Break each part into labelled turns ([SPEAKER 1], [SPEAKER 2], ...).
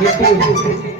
[SPEAKER 1] Gracias.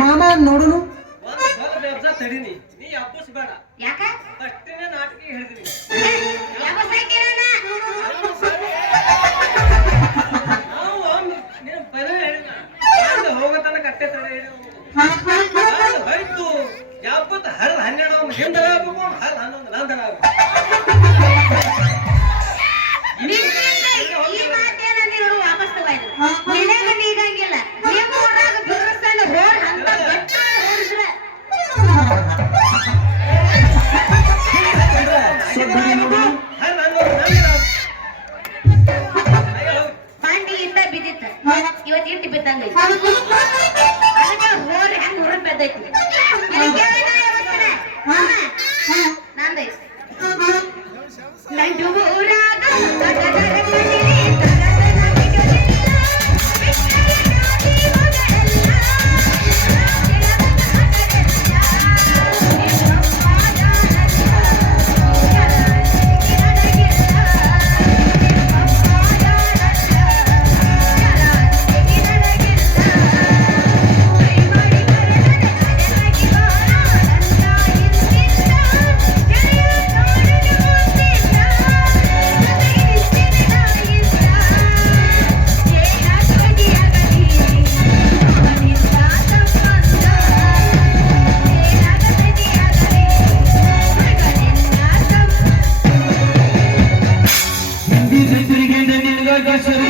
[SPEAKER 2] ಮಾಮ ನೋಡುನು?
[SPEAKER 3] ತಡಿನಿ. ನೀ
[SPEAKER 2] ಅಪ್ಪಸ್ ಬೇಡ. ಯಾಕೆ? ಫಸ್ಟ್ನೇ ನಾಟಕ ಹೇಳಿದ್ರಿ ஆ. দেশের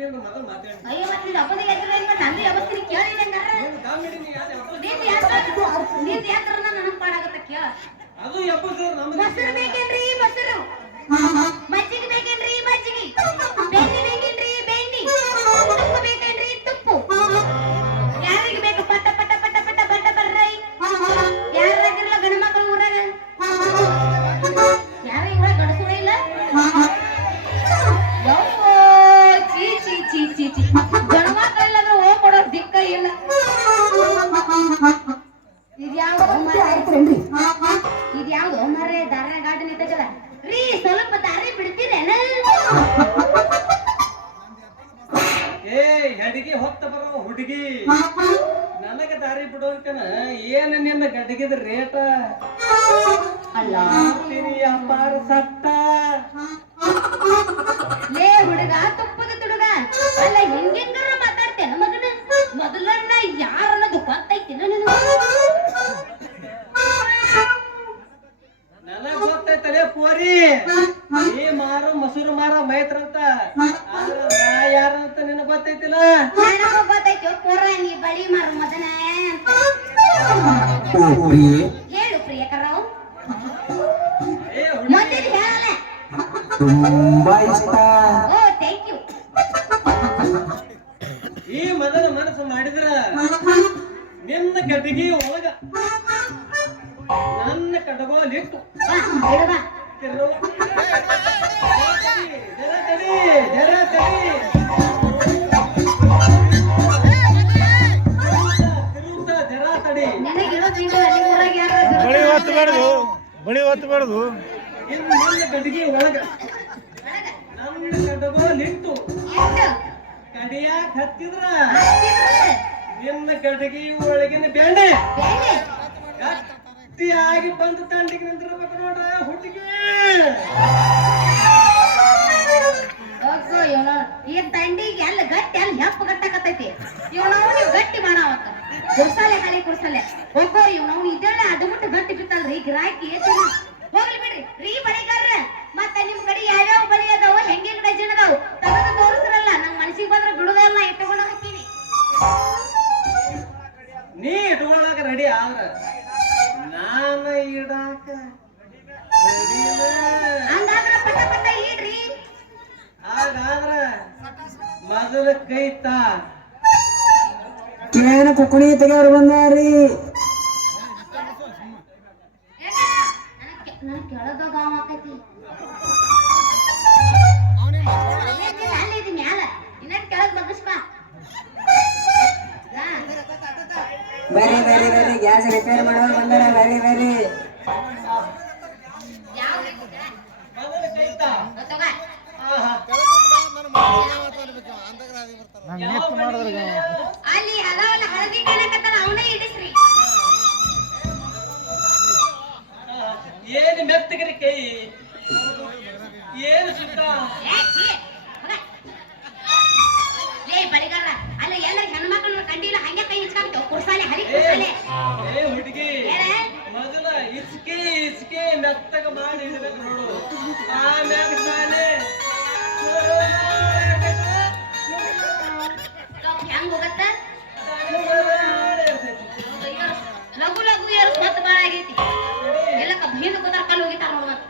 [SPEAKER 3] ಅಯ್ಯೋ ಮತ್ತೆ ಇದು ಹಬ್ಬದಿಗೆ ಎದುರು ಏನು ಮಾಡಿ ನಂದು ಯಾವತ್ತಿನ ಕೇಳಿದೆ ಹಂಗಾರೆ
[SPEAKER 2] ನೀನು ದಾಮಿಡಿ ನೀ ಯಾರು ಅಪ್ಪಸಿ
[SPEAKER 3] ನಿಂದು ಯಾತ್ರ ನಿಂದು ಯಾತ್ರ ನನಗೆ ಪಾಡಾಗತ್ತ ಕೇಳ.
[SPEAKER 2] ಅದು ಯಪ್ಪ
[SPEAKER 3] ಮೊಸರು ಬೇಕೇನ್ರಿ ಮೊಸರು?
[SPEAKER 2] ಹೆಡಿಗೆ ಹೊತ್ತ ಬರೋ ಹುಡುಗಿ. ನನಗೆ ದಾರಿ ಬಿಡೋರ್ಕನ ಏನ್ ನಿನ್ನ ಗಡ್ಗಿದ ರೇಟ?
[SPEAKER 3] ಅಲ್ಲ.
[SPEAKER 2] ಅಪಾರ ಸತ್ತ.
[SPEAKER 3] ಏ ಹುಡುಗ ತುಪ್ಪದ ತುಡುಗ. ಅಲ್ಲ ಹೆಂಗೆಂಗಾರ ಮಾತಾಡ್ತೇನ ಮಗನ? ಮೊದಲನ್ನ ಯಾರನ್ನ ಗೊತ್ತೈತಿ ಗೊತ್ತೈತಿನ ನನಗ್
[SPEAKER 2] ಪೋರಿ. ಏ ಮಾರ ಮೊಸರು ಮಾರ ಮೈತ್ರಂತ. ಅಂತ ನಾ ಯಾರಂತ ನಿನ್ನ ಗೊತ್ತೈತಿಲ್ಲ?
[SPEAKER 3] ಗೊತ್ತೈತಿ ಪೂರ ನೀ ಬಳಿ ಮಾರು ಮದನ ಹೇಳು ಪ್ರಿಯಕರಾವ್ ಹೇಳಲ್ಲ
[SPEAKER 1] ತುಂಬಾ ಇಷ್ಟ.
[SPEAKER 3] ಓ ಥ್ಯಾಂಕ್ ಯು
[SPEAKER 2] ಈ ಮೊದಲ ಮನಸ್ಸು ಮಾಡಿದ್ರ ನಿನ್ನ ಗಡ್ಡಿಗೆ ಒಳಗ ನನ್ನ ಕಡಗೋಲಿಟ್ಟು
[SPEAKER 3] ಬಾ ಹೇಳು ಬಾ
[SPEAKER 2] ತಿರ್ರುವ ಜರ ತಡಿ ಜರ ತಡಿ ತಿರುವುತ್ತ ಜರ ತಡಿ
[SPEAKER 3] ನಿನಗಿರೋ ತಿಂಗಳು ಅಲ್ಲಿ ಊರಾಗ ಯಾರು
[SPEAKER 4] ಬಳಿ ಹೊತ್ತು ಬಳಿ
[SPEAKER 2] ಗಡಿಗೆ ಒಳಗ ನನ್ನ
[SPEAKER 3] ಎಷ್ಟು
[SPEAKER 2] ಕಡಿಯಾಕ ಹತ್ತಿದ್ರ? ನಿನ್ನ ಗಡ್ಡಿಗೆ ಒಳಗಿನ ಬೆಣ್ಣೆ.
[SPEAKER 3] ಬೇಳೆ
[SPEAKER 2] ಗಟ್ಟಿಯಾಗಿ ಬಂದು ತಂಡಿಗೆ ನಿಂತಿರ್ಬೇಕು ನೋಡ ಹುಡುಗಿ.
[SPEAKER 3] ಈ ತಂಡಿಗೆ ಎಲ್ಲ ಗಟ್ಟಿ ಅಲ್ಲಿ ಹೆಪ್ಪ ಗಟ್ಟಾಕತೈತಿ ಇವನವ್ ನೀವು ಗಟ್ಟಿ ಮಾಡಾವತ್ತ ಕುರ್ಸಲೆ ಹಳೆ ಕುರ್ಸಲೆ. ಹೋಗೋ ಇವನವ್ ಇದೆಲ್ಲ ಬಿಟ್ಟು ಗಟ್ಟಿ ಬಿತ್ತಲ್ರಿ ಗಿರಾಕಿ ಏತಿಲ್ಲ ಹೋಗ್ಲಿ
[SPEAKER 1] ಕುಕುಣಿ ತೆಗೆಯವ್ರು ಬಂದಾರಿ
[SPEAKER 3] ಅಲ್ಲಿ ಅದಾವಲ್ಲ ಹಳದಿ ಕಾಣಕತ್ತಾನ ಅವನೇ ಇಡಿಸ್ರಿ.
[SPEAKER 2] ಏನು ಮೆತ್ತಗರಿ ಕೈ? ಏನು ಸುತ್ತ?
[SPEAKER 3] ಏ, ಛೀ, ಲೇ ಬಡಿಗಾರ ಅಲ್ಲ ಎಲ್ಲ ಹೆಣ್ಮಕ್ಳನ್ನ ಕಂಡಿಲ್ಲ ಹಂಗೆ ಕೈ ಕುರ್ಸಾಲೆ ಹರಿ ಕುರ್ಸಾಲೆ.
[SPEAKER 2] ಏ ಹುಡುಗಿ? ಮೊದಲ ಇಸ್ಕೆ ಇಸ್ಕೆ ಮೆತ್ತಗ ಮಾಡಿ ಇಡ್ಬೇಕು ನೋಡು. ಆಮ್ಯಾಗ
[SPEAKER 3] ಹಂಗ ಹೋಗತ್ತ? ಲಘು ಲಘು ಯಾರು ಮತ್ತ
[SPEAKER 2] ಬಾಳ
[SPEAKER 3] ಆಗೈತಿ.
[SPEAKER 2] ಎಲ್ಲಕ್ಕ ಭೀಮ ಕುದರ್ಕಲ್ ಹೋಗಿತಾರ ನೋಡ್ಬೇಕು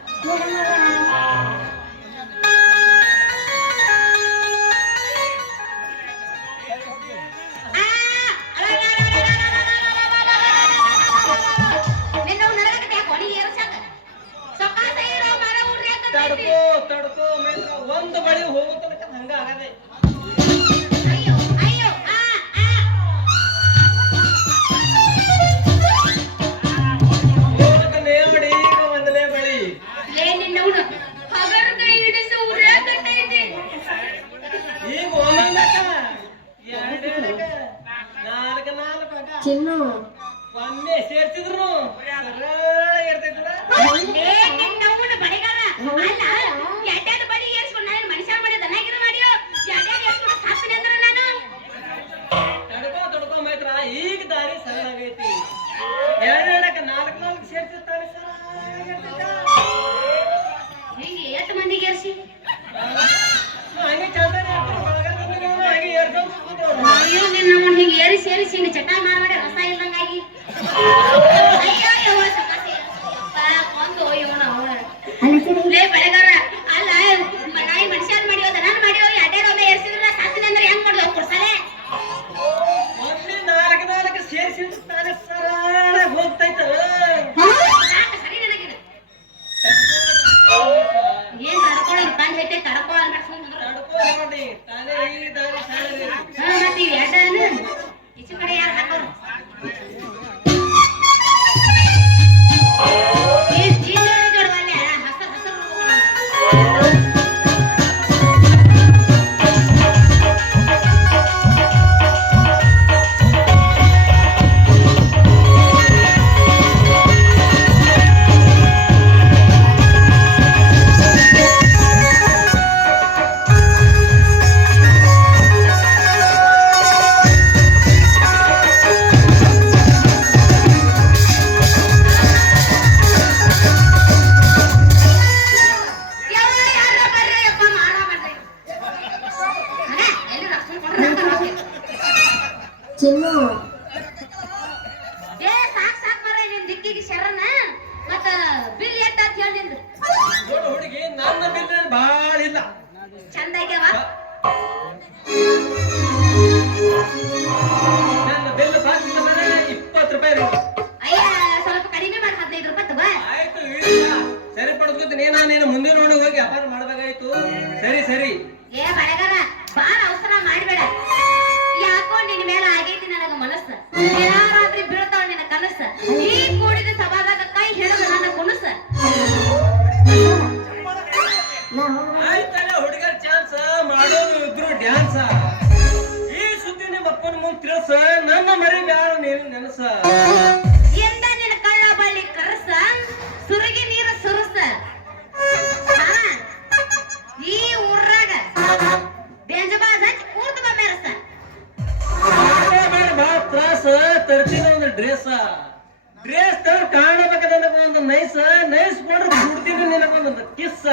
[SPEAKER 2] ಕಿಸ್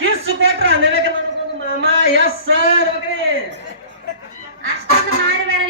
[SPEAKER 2] ಕಿಸ್ ಕೊಟ್ರ ಅನ್ಬೇಕ ಅನ್ಕೊಂಡು ಮಾಮ. ಎಸ್ ಅನ್ಬೇಕ್ರಿ
[SPEAKER 3] ಅಷ್ಟೊಂದು ಮಾಡಬೇಡ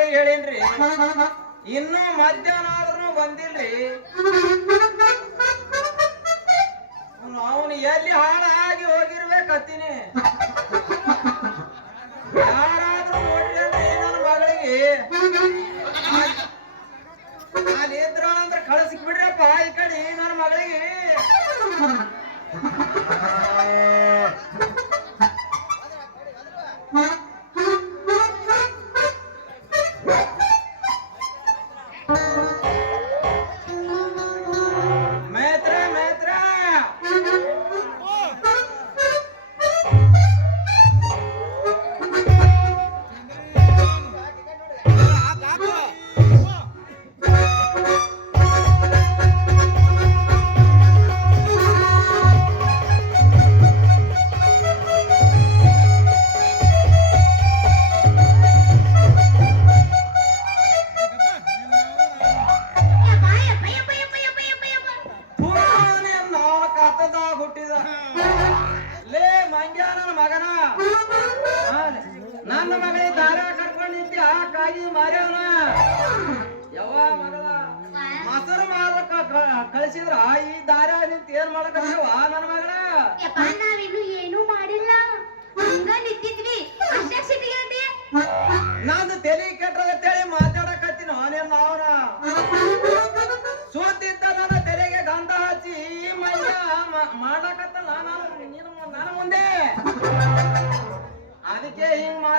[SPEAKER 5] ಮಗಳಿಗೆ ಹೇಳಿನ್ರಿ ಇನ್ನೂ ಮಧ್ಯಾಹ್ನ ಆದ್ರೂ ಬಂದಿಲ್ರಿ. ಅವನು ಎಲ್ಲಿ ಹಾಳಾಗಿ ಹೋಗಿರ್ಬೇಕತ್ತೀನಿ. ಯಾರಾದ್ರೂ ನೋಡ್ರಿ ನನ್ನ ಮಗಳಿಗೆ? ಅಲ್ಲಿ ಇದ್ರ ಅಂದ್ರೆ ಕಳಿಸ್ಬಿಡ್ರಪ್ಪ ಈ ಕಡೆ ನನ್ನ ಮಗಳಿಗೆ.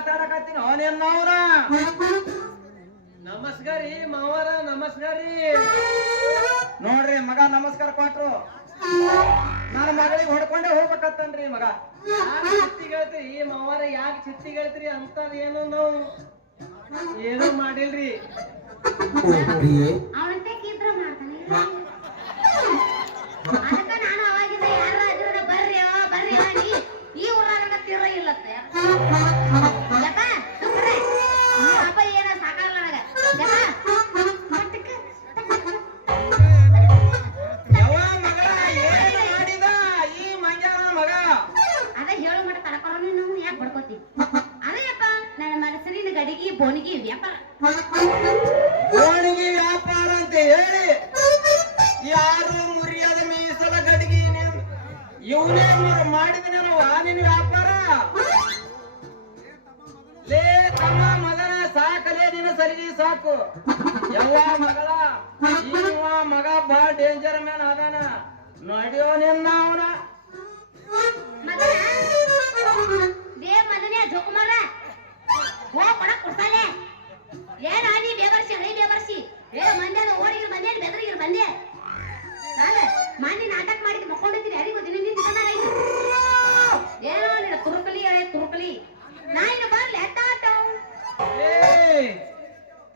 [SPEAKER 5] ಮಾತಾಡಕತ್ತೀನಿ ಅವನೇನ್ ಅವನ
[SPEAKER 2] ನಮಸ್ಕಾರ ರೀ ಮಾವಾರ ನಮಸ್ಕಾರ. ರೀ
[SPEAKER 5] ನೋಡ್ರಿ ಮಗ ನಮಸ್ಕಾರ ಕೊಟ್ರು. ನನ್ನ ಮಗಳಿಗೆ ಹೊಡ್ಕೊಂಡೇ ಹೋಗ್ಬೇಕತ್ತನ್ರಿ ಮಗ.
[SPEAKER 2] ಯಾಕೆ ಚಿತ್ತಿಗಳ್ತೀರಿ ಈ ಮಾವರ ಯಾಕೆ ಚಿತ್ತಿಗಳ್ತೀರಿ ಅಂತ ಏನು ನಾವು ಏನು ಮಾಡಿಲ್ರಿ.
[SPEAKER 3] ಅವನಂತೆ
[SPEAKER 5] ಓಣಿಗೆ ವ್ಯಾಪಾರ ಅಂತ ಹೇಳಿ, ಯಾರು ಮುರಿಯದ ಮೀಸಲ ಗಡಿಗೆ ಇವನೇ ಮಾಡಿದ ನಿನ್ನ ವ್ಯಾಪಾರ? ಲೇ, ತಮ್ಮ ಮಗನ ಸಾಕಲೇ ನಿನ್ನ ಸರಿಗೆ ಸಾಕು. ಎಲ್ಲ ಮಗಳ, ಇವ ಮಗ ಬಹಳ ಡೇಂಜರ್ ಮ್ಯಾನ್ ಅದಾನ. ನಡೆಯೋ ನಿನ್ನ ಅವನ.
[SPEAKER 3] ಮಗನ? ಜೋಕುಮಾರ. ಹೋ ಕೊಡ ಕೊಡ್ತಾನೆ ಏನ ನೀ ಬೇಬರ್ಸಿ ಹಳಿ ಬೇಬರ್ಸಿ ಏ ಮಂದ್ಯಾನ ಓಡಿಗಿರ್ ಬಂದೆ ಬೆದರಿಗಿರ್ ಬಂದೆ? ನಾನು ಮಾನ್ಯ ನಾಟಕ ಮಾಡಿ ಮಕ್ಕೊಂಡಿದ್ದೀನಿ ಯಾರಿಗೂ ದಿನ ನಿಂತ ಏನೋ ನಿನ್ನ ತುರುಕಲಿ ಹಳೆ ತುರುಕಲಿ. ನಾ ಇನ್ನು ಬರ್ಲಿ ಎತ್ತಾಟ
[SPEAKER 2] ಏ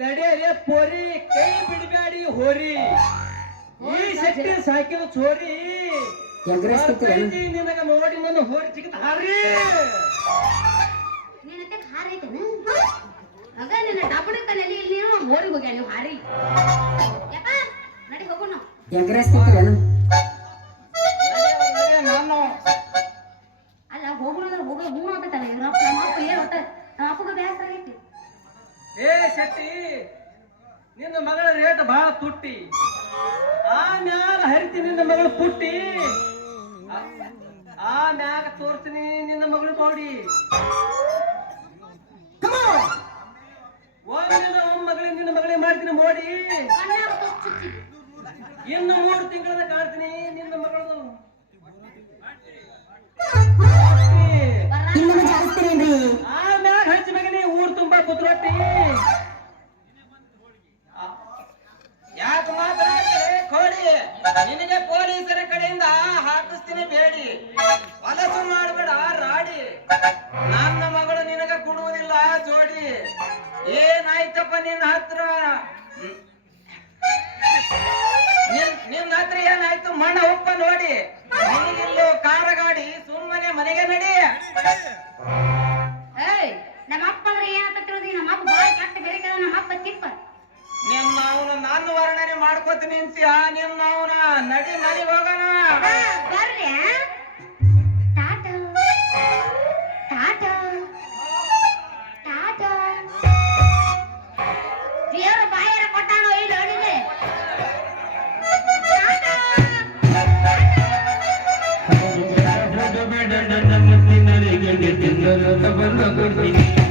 [SPEAKER 2] ಪೊರಿ ಪೋರಿ ಕೈ ಬಿಡಬೇಡಿ ಹೋರಿ. ಈ ಶಕ್ತಿ ಸಾಕಿದ ಚೋರಿ. ನಿನಗ. ನೋಡಿ ನನ್ನ ಹೋರಿ ಚಿಕ್ಕದ ಹಾರಿ
[SPEAKER 3] ಆಗ ನಿನ್ನ ಡಬ್ಬಣಕ್ಕ ನೆಲಿ ಇಲ್ಲಿ ನೀನು ಹೋರಿಗೆ ಹೋಗ್ಯ ನೀವು ಹಾರಿ. ಯಪ್ಪ ನಡಿ ಹೋಗೋಣ ಅಲ್ಲ ಹೋಗೋಣ ಅಂದ್ರೆ ಹೋಗೋ ಹ್ಞೂ ಆಗ್ಬೇಕಲ್ಲ ಇವ್ರ ಅಪ್ಪ ನಮ್ಮ ಅಪ್ಪ ಏನು ಒಟ್ಟ ನಮ್ಮ ಅಪ್ಪಗ ಬೇಸರ ಆಗೈತಿ.
[SPEAKER 2] ಏ ಶೆಟ್ಟಿ ನಿನ್ನ ಮಗಳ ರೇಟ್ ಬಹಳ ತುಟ್ಟಿ. ಆ ಮ್ಯಾಲ ಹರಿತಿ ನಿನ್ನ ಮಗಳು ಪುಟ್ಟಿ. ಆ- ಆ ಮ್ಯಾಗ ತೋರ್ತೀನಿ ನಿನ್ನ ಮಗಳು ಬಾಡಿ ಒಂದಿನ ಮಗಳಿಗೆ ನಿನ್ನ ಮಗಳೇ ಮಾಡ್ತೀನಿ ಮೋಡಿ. ಇನ್ನು ಮೂರು ತಿಂಗಳದ ಕಾಡ್ತೀನಿ ನಿನ್ನ ಮಗಳದು ಆಮ್ಯಾಗ ಹಚ್ಚ ಮಗನಿ ಊರ್ ತುಂಬಾ ಕುತ್ರೊಟ್ಟಿ
[SPEAKER 5] ಯಾಕೆ ಮಾತನಾಡ್ತಾರೆ ಕೋಡಿ. ನಿನಗೆ ಪೊಲೀಸರ ಕಡೆಯಿಂದ ಹಾಕಿಸ್ತೀನಿ ಬೇಡಿ. ಹೊಲಸು ಮಾಡಬೇಡ ರಾಡಿ. ನನ್ನ ಮಗಳು ಜೋಡಿ ಏನಾಯ್ತಪ್ಪ ನಿನ್ನ ಹತ್ರ? ನಿನ್- ನಿನ್ನ ಹತ್ರ ಏನಾಯ್ತು? ಮಣ್ಣ ಉಪ್ಪ ನೋಡಿ. ನಿನಗಿಲ್ಲೋ ಕಾರ ಗಾಡಿ ಸುಮ್ಮನೆ ಮನೆಗೆ ನಡಿ.
[SPEAKER 3] ಏಯ್ ನಮ್ಮ ಅಪ್ಪ ಅಂದ್ರೆ ಏನಂತ ತಿಳಿದಿ ನಮ್ಮ ಅಪ್ಪ ಬಾಯಿ ಕಟ್ಟ ಬೇರೆ ಕಡೆ ನಮ್ಮ ಅಪ್ಪ ತಿಪ್ಪ.
[SPEAKER 5] ನಿನ್ನ ಅವನು ನನ್ನ ವರ್ಣನೆ ಮಾಡ್ಕೋತೀನಿ ನಿಂತ್ಯ ನಿನ್ನ ಅವನ ನಡಿ ನಡಿ ಹೋಗೋಣ.
[SPEAKER 3] ಬರ್ರಿ
[SPEAKER 1] ತಿಂಗಳು ತಗೊಂಡು ಕೊಡ್ತೀನಿ